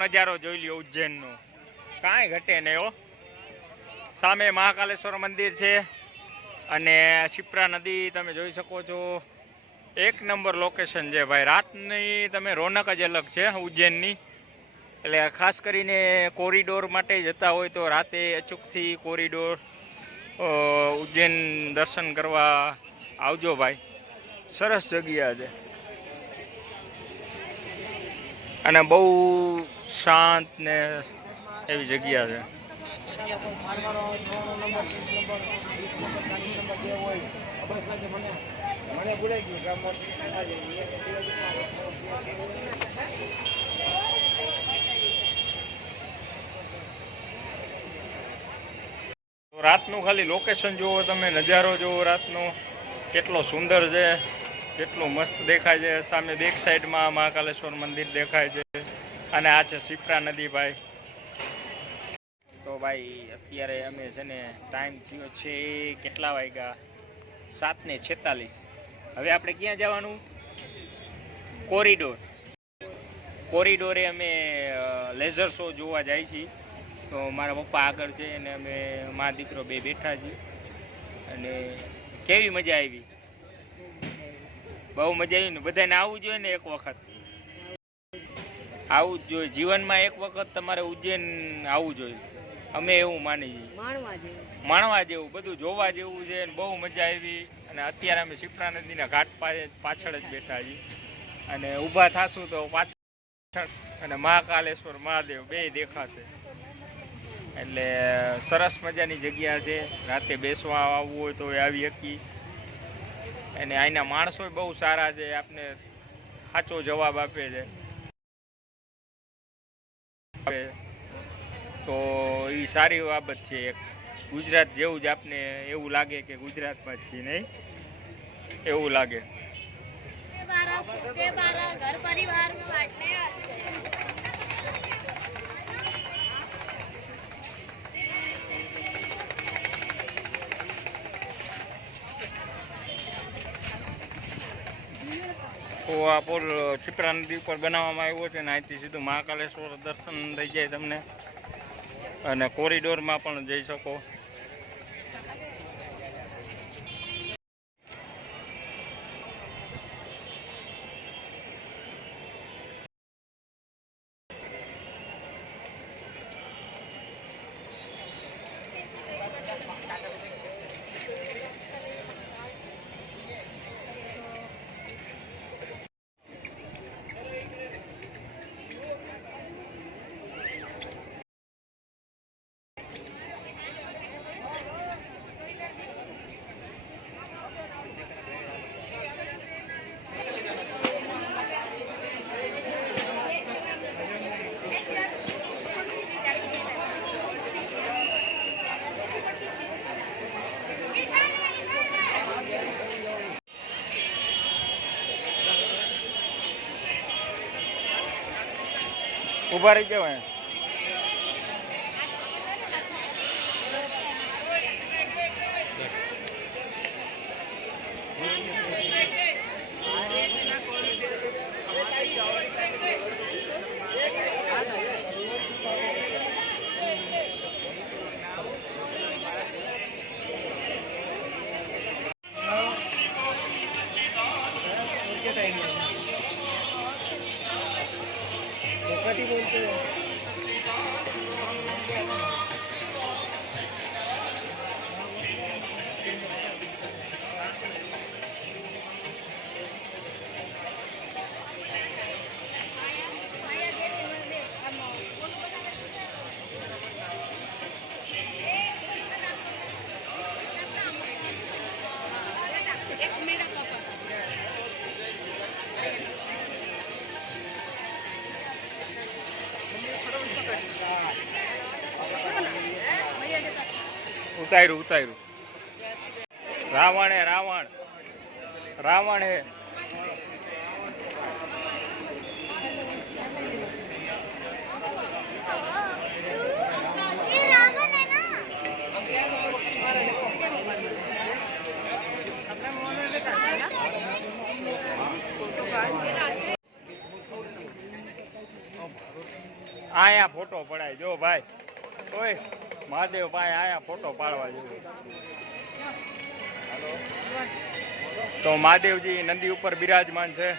નજારો જોઈ લ્યો ઉજ્જૈનનો, કાંઈ ઘટે નહીં હો. સામે મહાકાલેશ્વર મંદિર છે અને શિપ્રા નદી તમે જોઈ શકો છો. એક નંબર લોકેશન છે ભાઈ. રાતની તમે રોનક જ અલગ છે ઉજ્જૈનની. એટલે ખાસ કરીને કોરિડોર માટે જતા હોય તો રાતે અચૂકથી કોરિડોર ઉજ્જૈન દર્શન કરવા આવજો ભાઈ. સરસ જગ્યા છે અને બહુ શાંત ને એવી જગ્યા છે. રાતનું ખાલી લોકેશન જુઓ તમે, નજારો જુઓ રાતનો કેટલો સુંદર છે, કેટલું મસ્ત દેખાય છે. સામે બેક સાઈડમાં મહાકાલેશ્વર મંદિર દેખાય છે અને આ છે શિપ્રા નદી ભાઈ. તો ભાઈ અત્યારે અમે છે ને ટાઈમ થયો છે કેટલા વાગ્યા, 7:46. હવે આપણે ક્યાં જવાનું? કોરિડોરે અમે લેઝર શો જોવા જાય છીએ. તો મારા પપ્પા આગળ છે અને અમે મા દીકરો બે બેઠા છીએ. અને કેવી મજા આવી? બહુ મજા આવી ને. બધાને આવવું જોઈએ ને, એક વખત આવવું જ જોઈએ જીવનમાં. એક વખત તમારે ઉજ્જૈન આવવું જોઈએ. અમે એવું માની છીએ. માણવા જેવું, બધું જોવા જેવું છે. બહુ મજા આવી. અને અત્યારે અમે શિપ્રા નદીના ઘાટ પાછળ જ બેઠા છીએ અને ઊભા થાશું તો પાછળ અને મહાકાલેશ્વર મહાદેવ બે દેખાશે. એટલે સરસ મજાની જગ્યા છે. રાતે બેસવા આવવું હોય તો આવી શકી. અને અહીંના માણસો બહુ સારા છે, આપને સાચો જવાબ આપે છે. તો એ સારી બાબત છે. એક ગુજરાત જેવું જ આપને એવું લાગે કે ગુજરાતમાં જ છીએ, નહીં એવું લાગે. તો આ પુલ શિપ્રા નદી ઉપર બનાવવામાં આવ્યો છે ને અહીંથી સીધું મહાકાલેશ્વર દર્શન થઈ જાય તમને. અને કોરિડોરમાં પણ જઈ શકો. ઊભા રહી જાવ. ઉતાર્યું. રાવણ હે રાવણ હે. આયા ફોટો પડાય જો ભાઈ ઓય મહાદેવ ભાઈ આયા ફોટો પાડવા જેવો. તો મહાદેવજી નંદી ઉપર બિરાજમાન છે.